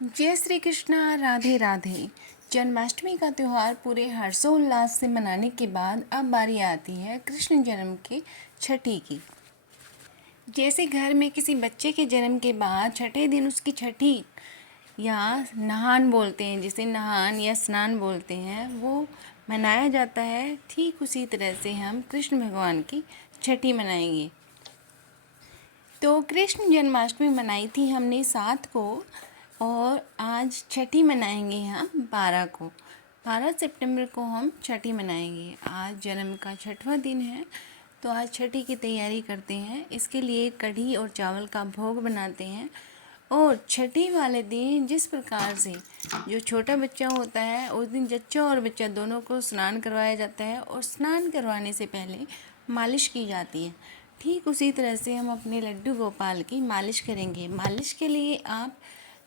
जय श्री कृष्णा। राधे राधे। जन्माष्टमी का त्यौहार पूरे हर्षोल्लास से मनाने के बाद अब बारी आती है कृष्ण जन्म के छठी की। जैसे घर में किसी बच्चे के जन्म के बाद छठे दिन उसकी छठी या नहान बोलते हैं, जिसे नहान या स्नान बोलते हैं, वो मनाया जाता है। ठीक उसी तरह से हम कृष्ण भगवान की छठी मनाएंगे। तो कृष्ण जन्माष्टमी मनाई थी हमने 7 को और आज छठी मनाएंगे हम 12 को। 12 सितंबर को हम छठी मनाएंगे। आज जन्म का 6वां दिन है, तो आज छठी की तैयारी करते हैं। इसके लिए कढ़ी और चावल का भोग बनाते हैं। और छठी वाले दिन जिस प्रकार से जो छोटा बच्चा होता है, उस दिन जच्चा और बच्चा दोनों को स्नान करवाया जाता है और स्नान करवाने से पहले मालिश की जाती है। ठीक उसी तरह से हम अपने लड्डू गोपाल की मालिश करेंगे। मालिश के लिए आप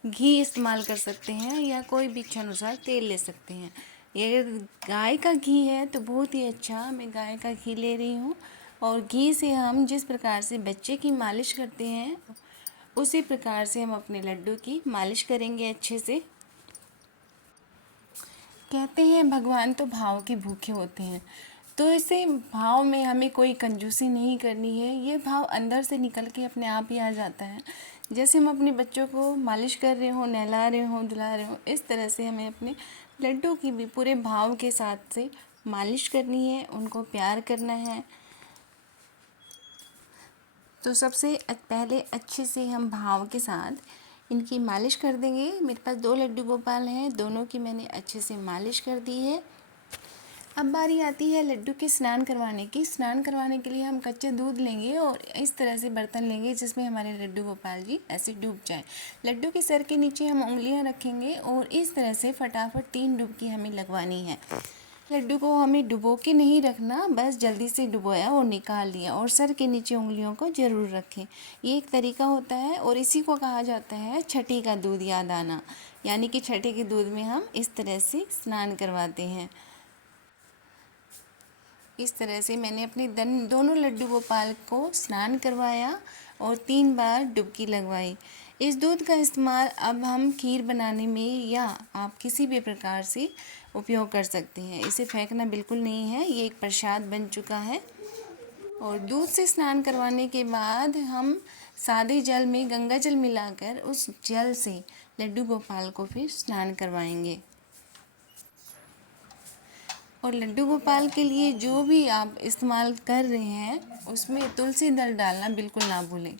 घी इस्तेमाल कर सकते हैं या कोई भी इच्छानुसार तेल ले सकते हैं। ये गाय का घी है तो बहुत ही अच्छा, मैं गाय का घी ले रही हूँ। और घी से हम जिस प्रकार से बच्चे की मालिश करते हैं, उसी प्रकार से हम अपने लड्डू की मालिश करेंगे अच्छे से। कहते हैं भगवान तो भाव के भूखे होते हैं, तो इसे भाव में हमें कोई कंजूसी नहीं करनी है। ये भाव अंदर से निकल के अपने आप ही आ जाता है। जैसे हम अपने बच्चों को मालिश कर रहे हों, नहला रहे हों, धुला रहे हों, इस तरह से हमें अपने लड्डू की भी पूरे भाव के साथ से मालिश करनी है, उनको प्यार करना है। तो सबसे पहले अच्छे से हम भाव के साथ इनकी मालिश कर देंगे। मेरे पास 2 लड्डू गोपाल हैं, दोनों की मैंने अच्छे से मालिश कर दी है। अब बारी आती है लड्डू के स्नान करवाने की। स्नान करवाने के लिए हम कच्चे दूध लेंगे और इस तरह से बर्तन लेंगे जिसमें हमारे लड्डू गोपाल जी ऐसे डूब जाएं। लड्डू के सर के नीचे हम उंगलियां रखेंगे और इस तरह से फटाफट 3 डुबकी हमें लगवानी है। लड्डू को हमें डुबो के नहीं रखना, बस जल्दी से डुबोया और निकाल लिया। और सर के नीचे उंगलियों को ज़रूर रखें। ये एक तरीका होता है और इसी को कहा जाता है छठी का दूध याद आना। यानी कि छठी के दूध में हम इस तरह से स्नान करवाते हैं। इस तरह से मैंने अपने दोनों लड्डू गोपाल को स्नान करवाया और 3 बार डुबकी लगवाई। इस दूध का इस्तेमाल अब हम खीर बनाने में या आप किसी भी प्रकार से उपयोग कर सकते हैं। इसे फेंकना बिल्कुल नहीं है, ये एक प्रसाद बन चुका है। और दूध से स्नान करवाने के बाद हम सादे जल में गंगा जल मिलाकर उस जल से लड्डू गोपाल को फिर स्नान करवाएंगे। और लड्डू गोपाल के लिए जो भी आप इस्तेमाल कर रहे हैं, उसमें तुलसी दल डालना बिल्कुल ना भूलें।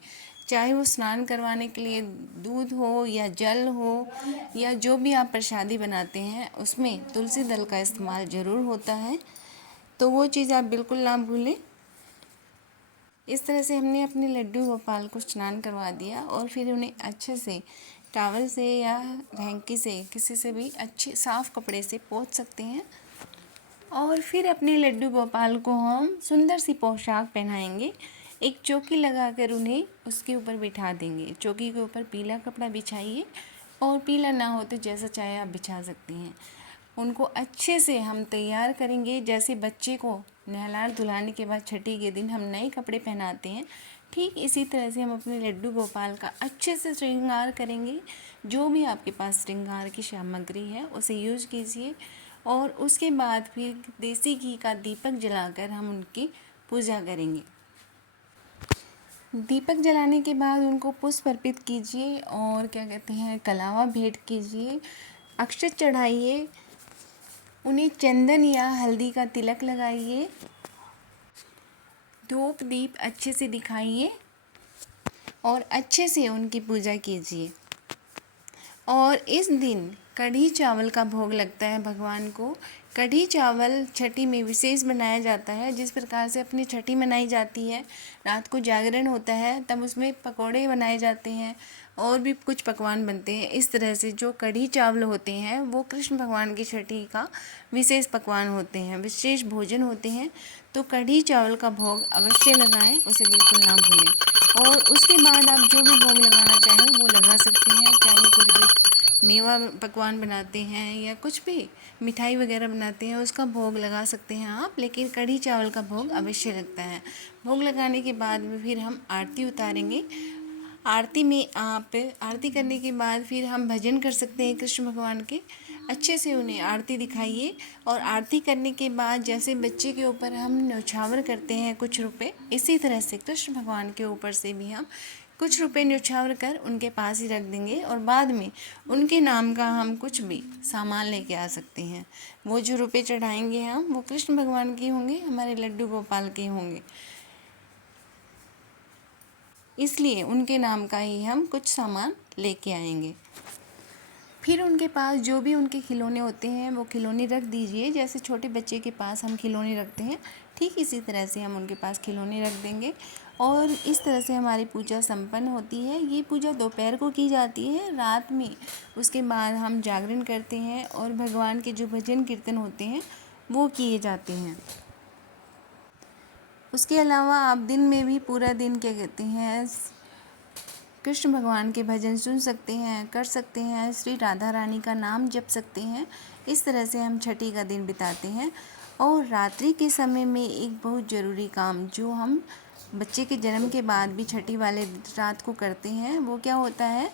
चाहे वो स्नान करवाने के लिए दूध हो या जल हो या जो भी आप प्रसादी बनाते हैं, उसमें तुलसी दल का इस्तेमाल ज़रूर होता है, तो वो चीज़ आप बिल्कुल ना भूलें। इस तरह से हमने अपने लड्डू गोपाल को स्नान करवा दिया और फिर उन्हें अच्छे से टॉवल से या हैंकी से, किसी से भी अच्छे साफ़ कपड़े से पोंछ सकते हैं। और फिर अपने लड्डू गोपाल को हम सुंदर सी पोशाक पहनाएंगे। एक चौकी लगाकर उन्हें उसके ऊपर बिठा देंगे। चौकी के ऊपर पीला कपड़ा बिछाइए और पीला ना हो तो जैसा चाहे आप बिछा सकती हैं। उनको अच्छे से हम तैयार करेंगे। जैसे बच्चे को नहला धुलाने के बाद छठी के दिन हम नए कपड़े पहनाते हैं, ठीक इसी तरह से हम अपने लड्डू गोपाल का अच्छे से श्रृंगार करेंगे। जो भी आपके पास श्रृंगार की सामग्री है उसे यूज़ कीजिए और उसके बाद फिर देसी घी का दीपक जलाकर हम उनकी पूजा करेंगे। दीपक जलाने के बाद उनको पुष्प अर्पित कीजिए और क्या कहते हैं, कलावा भेंट कीजिए, अक्षत चढ़ाइए, उन्हें चंदन या हल्दी का तिलक लगाइए, धूप दीप अच्छे से दिखाइए और अच्छे से उनकी पूजा कीजिए। और इस दिन कढ़ी चावल का भोग लगता है भगवान को। कढ़ी चावल छठी में विशेष बनाया जाता है। जिस प्रकार से अपनी छठी मनाई जाती है, रात को जागरण होता है, तब उसमें पकोड़े बनाए जाते हैं और भी कुछ पकवान बनते हैं। इस तरह से जो कढ़ी चावल होते हैं वो कृष्ण भगवान की छठी का विशेष पकवान होते हैं, विशेष भोजन होते हैं। तो कढ़ी चावल का भोग अवश्य लगाएं, उसे बिल्कुल ना भूलें। और उसके बाद आप जो भी भोग लगाना चाहें वो लगा सकते हैं। चाहे कुछ भी मेवा पकवान बनाते हैं या कुछ भी मिठाई वगैरह बनाते हैं, उसका भोग लगा सकते हैं आप, लेकिन कढ़ी चावल का भोग अवश्य लगता है। भोग लगाने के बाद में फिर हम आरती उतारेंगे। आरती में आप आरती करने के बाद फिर हम भजन कर सकते हैं कृष्ण भगवान के। अच्छे से उन्हें आरती दिखाइए और आरती करने के बाद जैसे बच्चे के ऊपर हम न्यौछावर करते हैं कुछ रुपए, इसी तरह से कृष्ण भगवान के ऊपर से भी हम कुछ रुपए न्यौछावर कर उनके पास ही रख देंगे और बाद में उनके नाम का हम कुछ भी सामान लेके आ सकते हैं। वो जो रुपए चढ़ाएंगे हम, वो कृष्ण भगवान के होंगे, हमारे लड्डू गोपाल के होंगे, इसलिए उनके नाम का ही हम कुछ सामान लेके आएंगे। फिर उनके पास जो भी उनके खिलौने होते हैं वो खिलौने रख दीजिए। जैसे छोटे बच्चे के पास हम खिलौने रखते हैं, ठीक इसी तरह से हम उनके पास खिलौने रख देंगे और इस तरह से हमारी पूजा संपन्न होती है। ये पूजा दोपहर को की जाती है, रात में उसके बाद हम जागरण करते हैं और भगवान के जो भजन कीर्तन होते हैं वो किए जाते हैं। उसके अलावा आप दिन में भी पूरा दिन क्या कहते हैं, कृष्ण भगवान के भजन सुन सकते हैं, कर सकते हैं, श्री राधा रानी का नाम जप सकते हैं। इस तरह से हम छठी का दिन बिताते हैं। और रात्रि के समय में एक बहुत ज़रूरी काम जो हम बच्चे के जन्म के बाद भी छठी वाले रात को करते हैं, वो क्या होता है,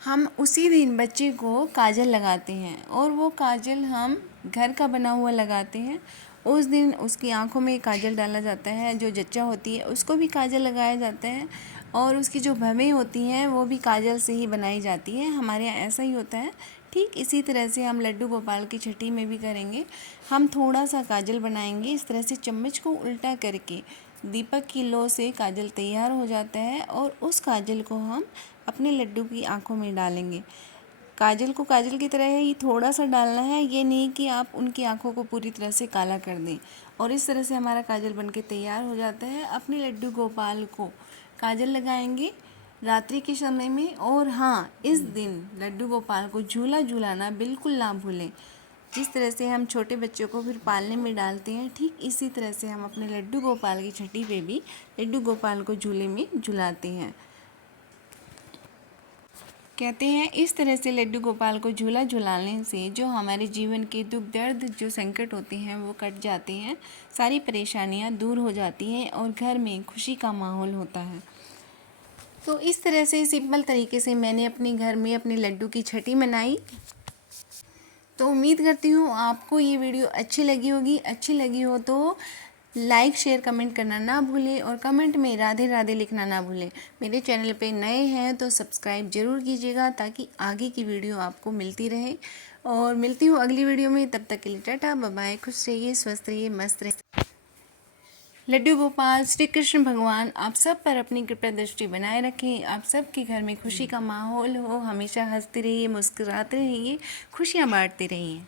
हम उसी दिन बच्चे को काजल लगाते हैं और वो काजल हम घर का बना हुआ लगाते हैं। उस दिन उसकी आंखों में काजल डाला जाता है, जो जच्चा होती है उसको भी काजल लगाया जाता है और उसकी जो भवें होती हैं वो भी काजल से ही बनाई जाती है। हमारे यहाँ ऐसा ही होता है। ठीक इसी तरह से हम लड्डू गोपाल की छठी में भी करेंगे। हम थोड़ा सा काजल बनाएंगे, इस तरह से चम्मच को उल्टा करके दीपक की लौ से काजल तैयार हो जाता है और उस काजल को हम अपने लड्डू की आंखों में डालेंगे। काजल को काजल की तरह ही थोड़ा सा डालना है, ये नहीं कि आप उनकी आंखों को पूरी तरह से काला कर दें। और इस तरह से हमारा काजल बनके तैयार हो जाता है। अपने लड्डू गोपाल को काजल लगाएंगे रात्रि के समय में। और हाँ, इस दिन लड्डू गोपाल को झूला झूलाना बिल्कुल ना भूलें। जिस तरह से हम छोटे बच्चों को फिर पालने में डालते हैं, ठीक इसी तरह से हम अपने लड्डू गोपाल की छठी पे भी लड्डू गोपाल को झूले में झुलाते हैं। कहते हैं इस तरह से लड्डू गोपाल को झूला झुलाने से जो हमारे जीवन के दुख दर्द जो संकट होते हैं वो कट जाते हैं, सारी परेशानियां दूर हो जाती हैं और घर में खुशी का माहौल होता है। तो इस तरह से सिंपल तरीके से मैंने अपने घर में अपने लड्डू की छठी मनाई। तो उम्मीद करती हूँ आपको ये वीडियो अच्छी लगी होगी। अच्छी लगी हो तो लाइक शेयर कमेंट करना ना भूलें और कमेंट में राधे राधे लिखना ना भूलें। मेरे चैनल पे नए हैं तो सब्सक्राइब ज़रूर कीजिएगा ताकि आगे की वीडियो आपको मिलती रहे। और मिलती हूँ अगली वीडियो में, तब तक के लिए टाटा बाय बाय। खुश रहिए, स्वस्थ रहिए, मस्त रहिए। लड्डू गोपाल श्री कृष्ण भगवान आप सब पर अपनी कृपा दृष्टि बनाए रखें। आप सबके घर में खुशी का माहौल हो, हमेशा हंसते रहिए, मुस्कुराते रहिए, खुशियाँ बांटते रहिए।